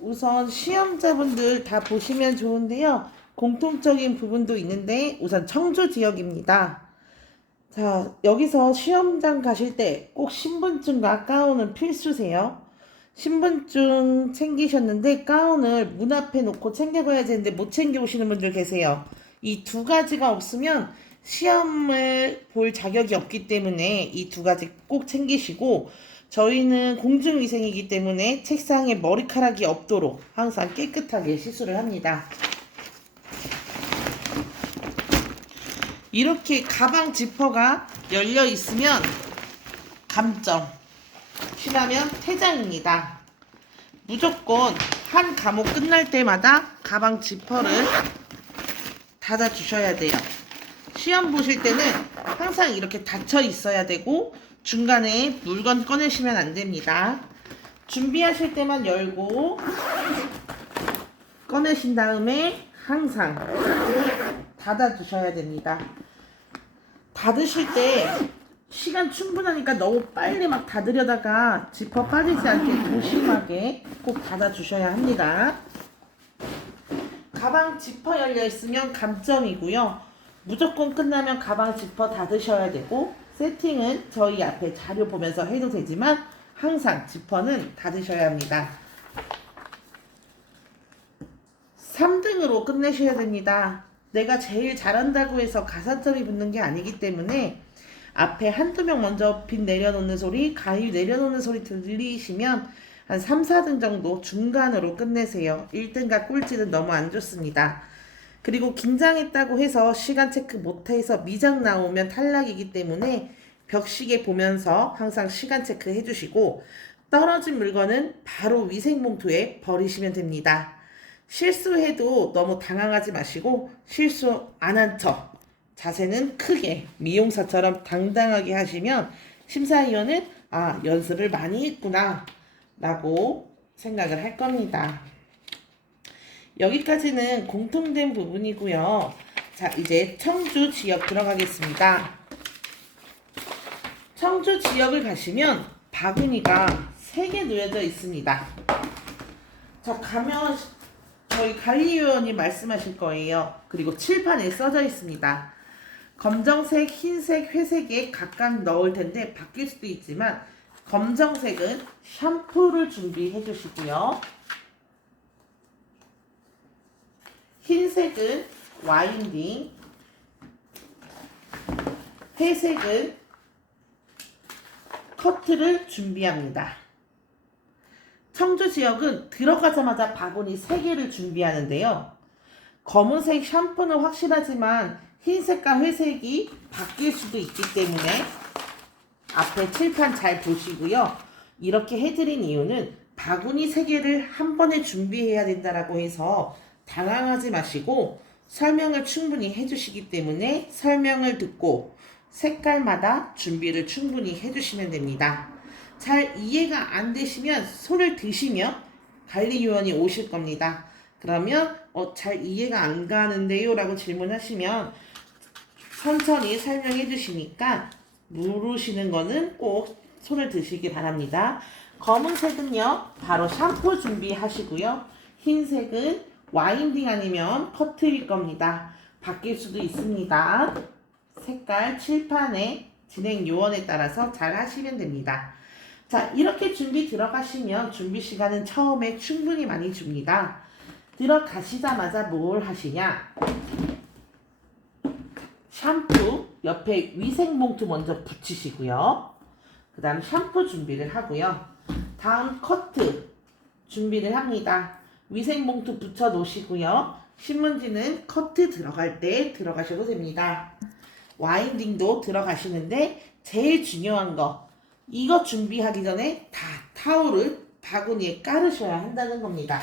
우선 시험자분들 다 보시면 좋은데요. 공통적인 부분도 있는데 우선 청주 지역입니다. 자, 여기서 시험장 가실 때 꼭 신분증과 가운은 필수세요. 신분증 챙기셨는데 가운을 문 앞에 놓고 챙겨가야 되는데 못 챙겨 오시는 분들 계세요. 이 두 가지가 없으면 시험을 볼 자격이 없기 때문에 이 두 가지 꼭 챙기시고, 저희는 공중위생이기 때문에 책상에 머리카락이 없도록 항상 깨끗하게 시술을 합니다. 이렇게 가방 지퍼가 열려 있으면 감점, 심하면 퇴장입니다. 무조건 한 과목 끝날 때마다 가방 지퍼를 닫아 주셔야 돼요. 시험 보실 때는 항상 이렇게 닫혀 있어야 되고 중간에 물건 꺼내시면 안 됩니다. 준비하실 때만 열고 꺼내신 다음에 항상 닫아 주셔야 됩니다. 닫으실 때 시간 충분하니까 너무 빨리 막 닫으려다가 지퍼 빠지지 않게 조심하게 꼭 닫아 주셔야 합니다. 가방 지퍼 열려 있으면 감점이고요. 무조건 끝나면 가방 지퍼 닫으셔야 되고, 세팅은 저희 앞에 자료 보면서 해도 되지만 항상 지퍼는 닫으셔야 합니다. 3등으로 끝내셔야 됩니다. 내가 제일 잘한다고 해서 가산점이 붙는 게 아니기 때문에 앞에 한두 명 먼저 빗 내려놓는 소리, 가위 내려놓는 소리 들리시면 한 3, 4등 정도 중간으로 끝내세요. 1등과 꼴찌는 너무 안 좋습니다. 그리고 긴장했다고 해서 시간 체크 못해서 미장 나오면 탈락이기 때문에 벽시계 보면서 항상 시간 체크 해주시고, 떨어진 물건은 바로 위생봉투에 버리시면 됩니다. 실수해도 너무 당황하지 마시고 실수 안 한 척, 자세는 크게 미용사처럼 당당하게 하시면 심사위원은 연습을 많이 했구나 라고 생각을 할 겁니다. 여기까지는 공통된 부분이고요. 자, 이제 청주 지역 들어가겠습니다. 청주 지역을 가시면 바구니가 3개 놓여져 있습니다. 자, 가면 저희 관리위원이 말씀하실 거예요. 그리고 칠판에 써져 있습니다. 검정색, 흰색, 회색에 각각 넣을 텐데 바뀔 수도 있지만, 검정색은 샴푸를 준비해 주시고요. 흰색은 와인딩, 회색은 커트를 준비합니다. 청주 지역은 들어가자마자 바구니 3개를 준비하는데요. 검은색 샴푸는 확실하지만 흰색과 회색이 바뀔 수도 있기 때문에 앞에 칠판 잘 보시고요. 이렇게 해드린 이유는 바구니 3개를 한 번에 준비해야 된다라고 해서 당황하지 마시고 설명을 충분히 해주시기 때문에 설명을 듣고 색깔마다 준비를 충분히 해주시면 됩니다. 잘 이해가 안 되시면 손을 드시며 관리위원이 오실 겁니다. 그러면 잘 이해가 안 가는데요 라고 질문하시면 천천히 설명해 주시니까 모르시는 거는 꼭 손을 드시기 바랍니다. 검은색은요 바로 샴푸 준비하시고요. 흰색은 와인딩 아니면 커트일 겁니다. 바뀔 수도 있습니다. 색깔 칠판에 진행 요원에 따라서 잘 하시면 됩니다. 자, 이렇게 준비 들어가시면 준비 시간은 처음에 충분히 많이 줍니다. 들어가시자마자 뭘 하시냐? 샴푸 옆에 위생봉투 먼저 붙이시고요. 그 다음 샴푸 준비를 하고요. 다음 커트 준비를 합니다. 위생봉투 붙여 놓으시고요. 신문지는 커트 들어갈 때 들어가셔도 됩니다. 와인딩도 들어가시는데 제일 중요한 거, 이거 준비하기 전에 다 타올을 바구니에 깔으셔야 한다는 겁니다.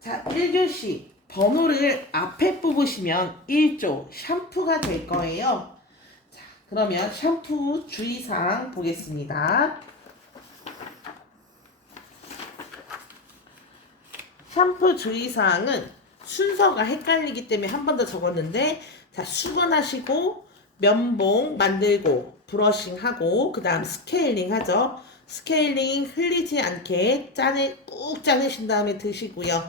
자, 1교시 번호를 앞에 뽑으시면 1조 샴푸가 될 거예요. 자, 그러면 샴푸 주의사항 보겠습니다. 샴푸 주의사항은 순서가 헷갈리기 때문에 한 번 더 적었는데, 자, 수건하시고 면봉 만들고 브러싱하고 그 다음 스케일링 하죠. 스케일링 흘리지 않게 꾹 짜내신 다음에 드시고요.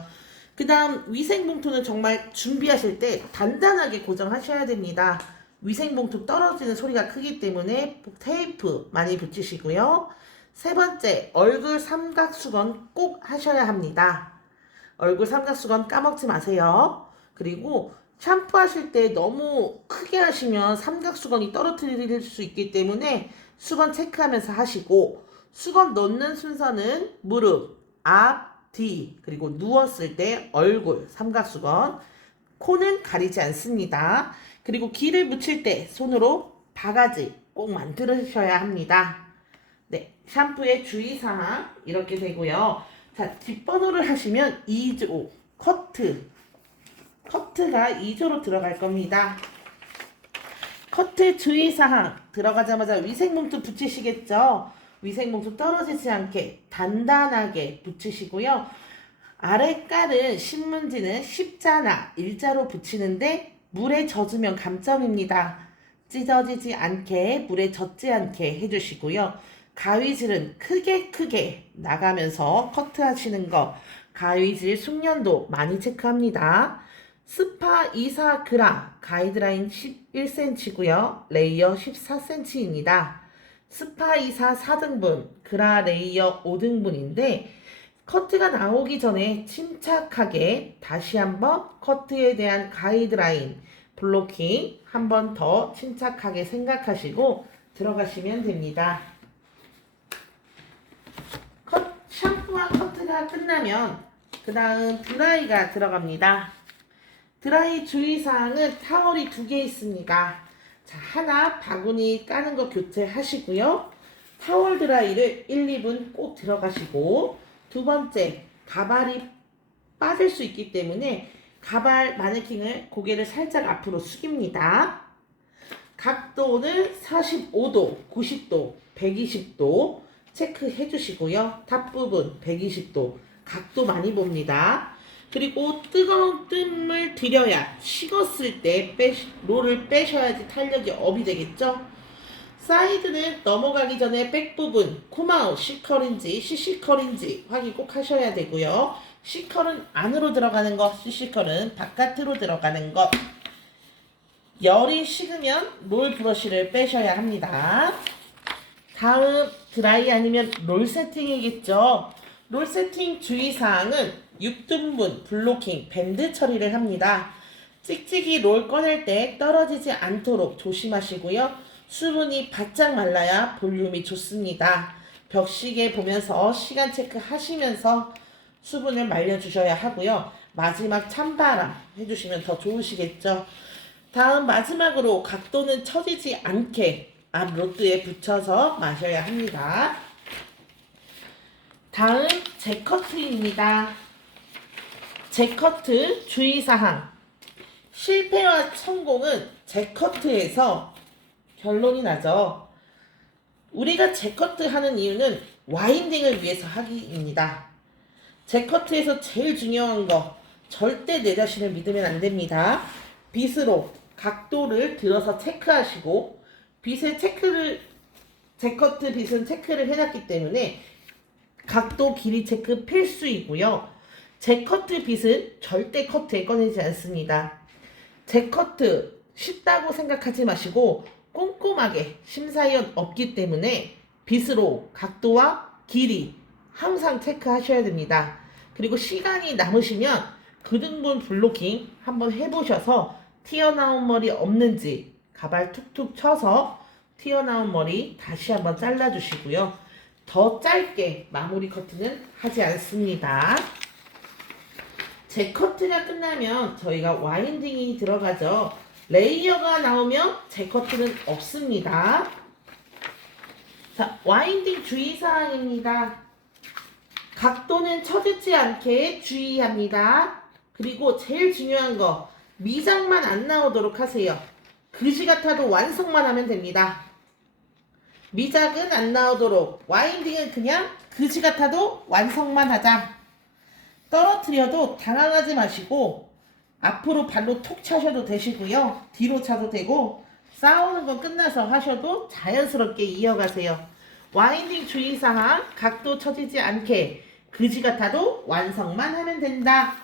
그 다음 위생봉투는 정말 준비하실 때 단단하게 고정하셔야 됩니다. 위생봉투 떨어지는 소리가 크기 때문에 테이프 많이 붙이시고요. 세 번째, 얼굴 삼각수건 꼭 하셔야 합니다. 얼굴 삼각수건 까먹지 마세요. 그리고 샴푸하실 때 너무 크게 하시면 삼각수건이 떨어뜨릴 수 있기 때문에 수건 체크하면서 하시고, 수건 넣는 순서는 무릎, 앞, 뒤, 그리고 누웠을 때 얼굴, 삼각수건, 코는 가리지 않습니다. 그리고 기를 묻힐 때 손으로 바가지 꼭 만들으셔야 합니다. 네, 샴푸의 주의사항 이렇게 되고요. 자, 뒷번호를 하시면 2조, 커트가 2조로 들어갈 겁니다. 커트 주의사항 들어가자마자 위생봉투 붙이시겠죠? 위생봉투 떨어지지 않게 단단하게 붙이시고요. 아래 깔은 신문지는 십자나 일자로 붙이는데 물에 젖으면 감점입니다. 찢어지지 않게 물에 젖지 않게 해주시고요. 가위질은 크게 나가면서 커트하시는 거, 가위질 숙련도 많이 체크합니다. 스파 24그라 가이드라인 11cm고요. 레이어 14cm입니다. 스파 24 4등분, 그라 레이어 5등분인데 커트가 나오기 전에 침착하게 다시 한번 커트에 대한 가이드라인, 블로킹 한 번 더 침착하게 생각하시고 들어가시면 됩니다. 샴푸와 커트가 끝나면 그 다음 드라이가 들어갑니다. 드라이 주의사항은 타월이 2개 있습니다. 자, 하나 바구니 까는 거 교체하시고요. 타월 드라이를 1, 2분 꼭 들어가시고, 두 번째, 가발이 빠질 수 있기 때문에 가발 마네킹을 고개를 살짝 앞으로 숙입니다. 각도는 45도, 90도, 120도 체크해 주시고요. 탑 부분 120도 각도 많이 봅니다. 그리고 뜨거운 뜸을 들여야 식었을 때 롤을 빼셔야지 탄력이 업이 되겠죠. 사이드는 넘어가기 전에 백 부분 코마우 C컬인지 CC컬인지 확인 꼭 하셔야 되고요. C컬은 안으로 들어가는 것, CC컬은 바깥으로 들어가는 것. 열이 식으면 롤 브러쉬를 빼셔야 합니다. 다음 드라이 아니면 롤 세팅이겠죠. 롤 세팅 주의사항은 6등분 블로킹 밴드 처리를 합니다. 찍찍이 롤 꺼낼 때 떨어지지 않도록 조심하시고요. 수분이 바짝 말라야 볼륨이 좋습니다. 벽시계 보면서 시간 체크 하시면서 수분을 말려주셔야 하고요. 마지막 찬바람 해주시면 더 좋으시겠죠. 다음 마지막으로 각도는 처지지 않게 앞 로드에 붙여서 마셔야 합니다. 다음 젤커트입니다. 젤커트 주의사항. 실패와 성공은 젤커트에서 결론이 나죠. 우리가 젤커트 하는 이유는 와인딩을 위해서 하기입니다. 젤커트에서 제일 중요한 거, 절대 내 자신을 믿으면 안 됩니다. 빗으로 각도를 들어서 체크하시고, 젤커트 빗은 체크를 해놨기 때문에 각도 길이 체크 필수이고요. 젤커트 빗은 절대 커트에 꺼내지 않습니다. 젤커트 쉽다고 생각하지 마시고 꼼꼼하게 심사위원 없기 때문에 빗으로 각도와 길이 항상 체크하셔야 됩니다. 그리고 시간이 남으시면 그등분 블로킹 한번 해보셔서 튀어나온 머리 없는지 가발 툭툭 쳐서 튀어나온 머리 다시 한번 잘라주시고요. 더 짧게 마무리 커트는 하지 않습니다. 제 커트가 끝나면 저희가 와인딩이 들어가죠. 레이어가 나오면 제 커트는 없습니다. 자, 와인딩 주의사항입니다. 각도는 처지지 않게 주의합니다. 그리고 제일 중요한 거, 미장만 안 나오도록 하세요. 그지 같아도 완성만 하면 됩니다. 미장은 안 나오도록, 와인딩은 그냥 그지 같아도 완성만 하자. 떨어뜨려도 당황하지 마시고 앞으로 발로 톡 차셔도 되시고요. 뒤로 차도 되고 싸우는 건 끝나서 하셔도 자연스럽게 이어가세요. 와인딩 주의사항, 각도 처지지 않게 그지 같아도 완성만 하면 된다.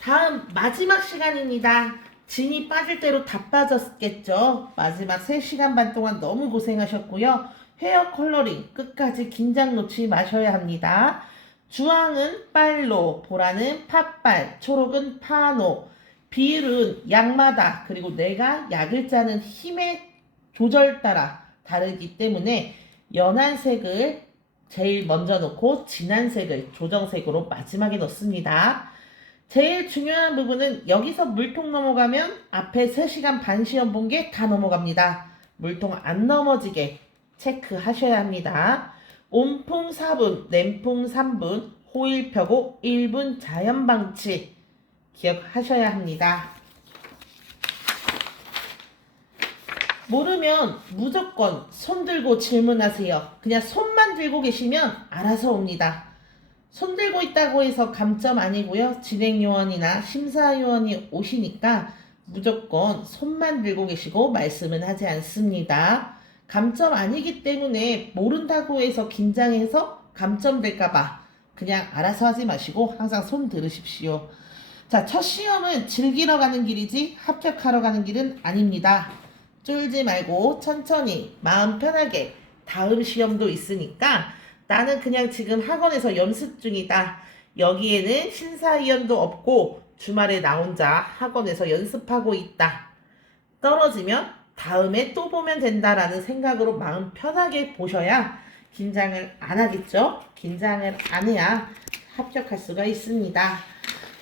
다음 마지막 시간입니다. 진이 빠질 대로 다 빠졌겠죠. 마지막 3시간 반 동안 너무 고생하셨고요. 헤어 컬러링 끝까지 긴장 놓지 마셔야 합니다. 주황은 빨로, 보라는 팥발, 초록은 파노, 비율은 약마다, 그리고 내가 약을 짜는 힘의 조절 따라 다르기 때문에 연한 색을 제일 먼저 넣고 진한 색을 조정색으로 마지막에 넣습니다. 제일 중요한 부분은 여기서 물통 넘어가면 앞에 3시간 반 시험 본 게 다 넘어갑니다. 물통 안 넘어지게 체크하셔야 합니다. 온풍 4분, 냉풍 3분, 호일 펴고 1분 자연 방치 기억하셔야 합니다. 모르면 무조건 손 들고 질문하세요. 그냥 손만 들고 계시면 알아서 옵니다. 손 들고 있다고 해서 감점 아니고요. 진행요원이나 심사요원이 오시니까 무조건 손만 들고 계시고 말씀은 하지 않습니다. 감점 아니기 때문에 모른다고 해서 긴장해서 감점 될까봐 그냥 알아서 하지 마시고 항상 손 들으십시오. 자, 첫 시험은 즐기러 가는 길이지 합격하러 가는 길은 아닙니다. 쫄지 말고 천천히 마음 편하게 다음 시험도 있으니까 나는 그냥 지금 학원에서 연습 중이다. 여기에는 심사위원도 없고 주말에 나 혼자 학원에서 연습하고 있다. 떨어지면 다음에 또 보면 된다라는 생각으로 마음 편하게 보셔야 긴장을 안 하겠죠? 긴장을 안 해야 합격할 수가 있습니다.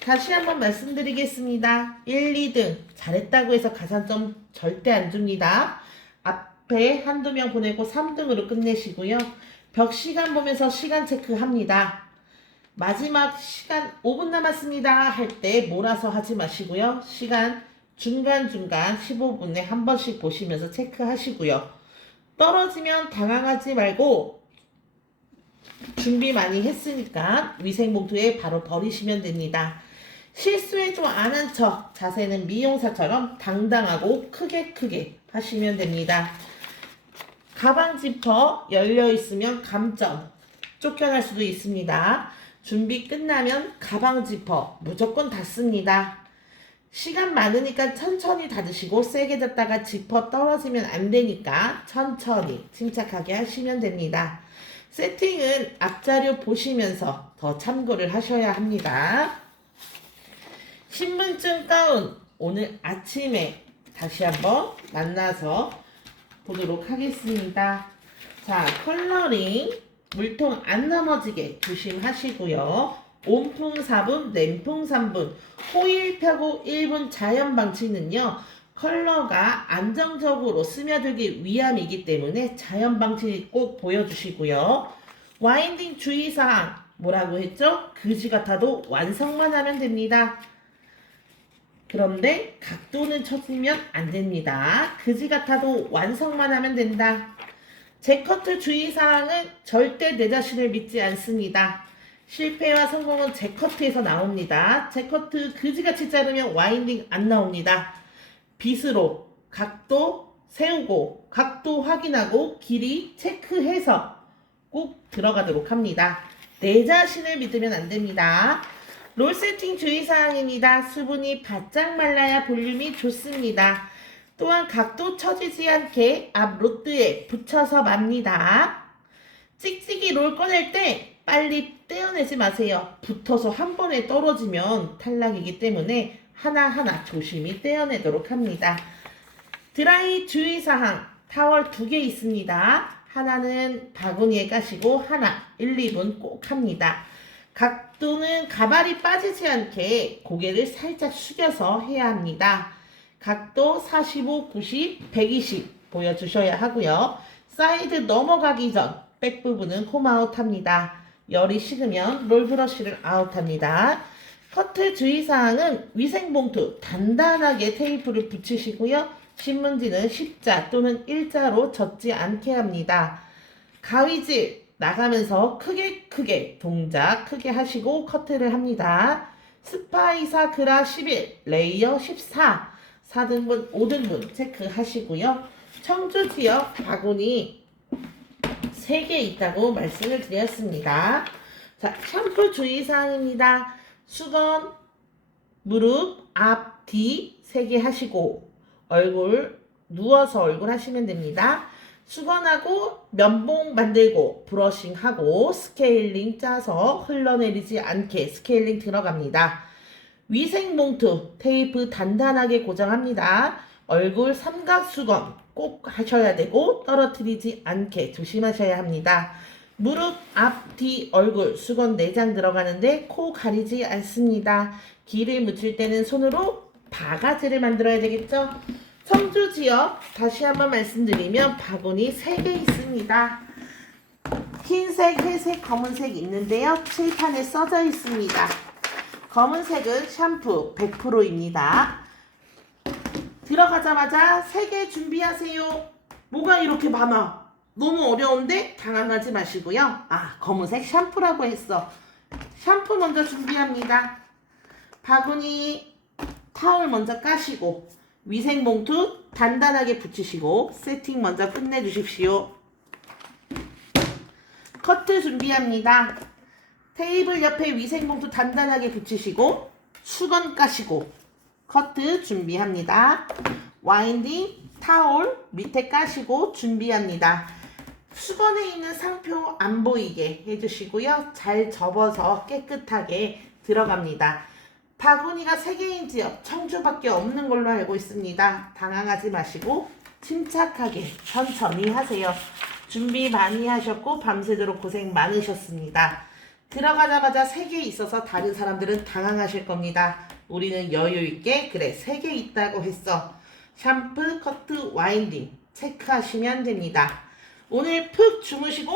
다시 한번 말씀드리겠습니다. 1, 2등 잘했다고 해서 가산점 절대 안 줍니다. 앞에 한두 명 보내고 3등으로 끝내시고요. 벽 시간 보면서 시간 체크합니다. 마지막 시간 5분 남았습니다 할 때 몰아서 하지 마시고요. 시간 중간중간 15분에 한 번씩 보시면서 체크하시고요. 떨어지면 당황하지 말고 준비 많이 했으니까 위생봉투에 바로 버리시면 됩니다. 실수해도 안 한 척 자세는 미용사처럼 당당하고 크게 하시면 됩니다. 가방 지퍼 열려 있으면 감점 쫓겨날 수도 있습니다. 준비 끝나면 가방 지퍼 무조건 닫습니다. 시간 많으니까 천천히 닫으시고 세게 닫다가 지퍼 떨어지면 안 되니까 천천히 침착하게 하시면 됩니다. 세팅은 앞자료 보시면서 더 참고를 하셔야 합니다. 신분증 가운 오늘 아침에 다시 한번 만나서 보도록 하겠습니다. 자, 컬러링 물통 안 넘어지게 조심하시고요. 온풍 4분, 냉풍 3분, 호일 펴고 1분 자연 방치는요. 컬러가 안정적으로 스며들기 위함이기 때문에 자연 방치 꼭 보여주시고요. 와인딩 주의사항 뭐라고 했죠? 그지 같아도 완성만 하면 됩니다. 그런데 각도는 쳐지면 안 됩니다. 그지 같아도 완성만 하면 된다. 제커트 주의사항은 절대 내 자신을 믿지 않습니다. 실패와 성공은 제커트에서 나옵니다. 제커트 그지같이 자르면 와인딩 안 나옵니다. 빗으로 각도 세우고 각도 확인하고 길이 체크해서 꼭 들어가도록 합니다. 내 자신을 믿으면 안 됩니다. 롤 세팅 주의사항입니다. 수분이 바짝 말라야 볼륨이 좋습니다. 또한 각도 처지지 않게 앞 로드에 붙여서 맙니다. 찍찍이 롤 꺼낼 때 빨리 떼어내지 마세요. 붙어서 한 번에 떨어지면 탈락이기 때문에 하나하나 조심히 떼어내도록 합니다. 드라이 주의사항 타월 2개 있습니다. 하나는 바구니에 까시고 하나 1, 2분 꼭 합니다. 각도는 가발이 빠지지 않게 고개를 살짝 숙여서 해야 합니다. 각도 45, 90, 120 보여주셔야 하고요. 사이드 넘어가기 전 백 부분은 홈아웃 합니다. 열이 식으면 롤브러쉬를 아웃합니다. 커트 주의사항은 위생봉투 단단하게 테이프를 붙이시고요. 신문지는 십자 또는 일자로 젖지 않게 합니다. 가위질 나가면서 크게 동작 크게 하시고 커트를 합니다. 스파이사 그라 11, 레이어 14, 4등분, 5등분 체크하시고요. 청주 지역 바구니 3개 있다고 말씀을 드렸습니다. 자, 샴푸 주의사항입니다. 수건, 무릎, 앞, 뒤 3개 하시고 얼굴, 누워서 얼굴 하시면 됩니다. 수건하고 면봉 만들고 브러싱하고 스케일링 짜서 흘러내리지 않게 스케일링 들어갑니다. 위생봉투, 테이프 단단하게 고정합니다. 얼굴 삼각수건 꼭 하셔야 되고 떨어뜨리지 않게 조심하셔야 합니다. 무릎, 앞, 뒤, 얼굴 수건 4장 들어가는데 코 가리지 않습니다. 기를 묻힐 때는 손으로 바가지를 만들어야 되겠죠? 청주 지역 다시 한번 말씀드리면 바구니 3개 있습니다. 흰색, 회색, 검은색 있는데요. 칠판에 써져 있습니다. 검은색은 샴푸 100%입니다. 들어가자마자 3개 준비하세요. 뭐가 이렇게 많아? 너무 어려운데 당황하지 마시고요. 검은색 샴푸라고 했어. 샴푸 먼저 준비합니다. 바구니 타올 먼저 까시고 위생봉투 단단하게 붙이시고 세팅 먼저 끝내주십시오. 커트 준비합니다. 테이블 옆에 위생봉투 단단하게 붙이시고 수건 까시고 커트 준비합니다. 와인딩 타올 밑에 까시고 준비합니다. 수건에 있는 상표 안 보이게 해주시고요. 잘 접어서 깨끗하게 들어갑니다. 바구니가 3개인 지역 청주밖에 없는 걸로 알고 있습니다. 당황하지 마시고 침착하게 천천히 하세요. 준비 많이 하셨고 밤새도록 고생 많으셨습니다. 들어가자마자 3개 있어서 다른 사람들은 당황하실 겁니다. 우리는 여유있게 그래 3개 있다고 했어. 샴푸, 커트, 와인딩 체크하시면 됩니다. 오늘 푹 주무시고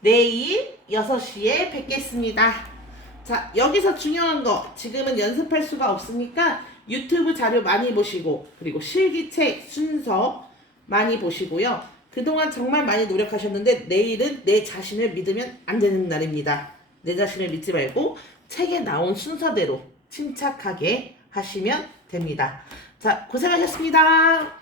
내일 6시에 뵙겠습니다. 자, 여기서 중요한 거 지금은 연습할 수가 없으니까 유튜브 자료 많이 보시고 그리고 실기책 순서 많이 보시고요. 그동안 정말 많이 노력하셨는데 내일은 내 자신을 믿으면 안 되는 날입니다. 내 자신을 믿지 말고 책에 나온 순서대로 침착하게 하시면 됩니다. 자, 고생하셨습니다.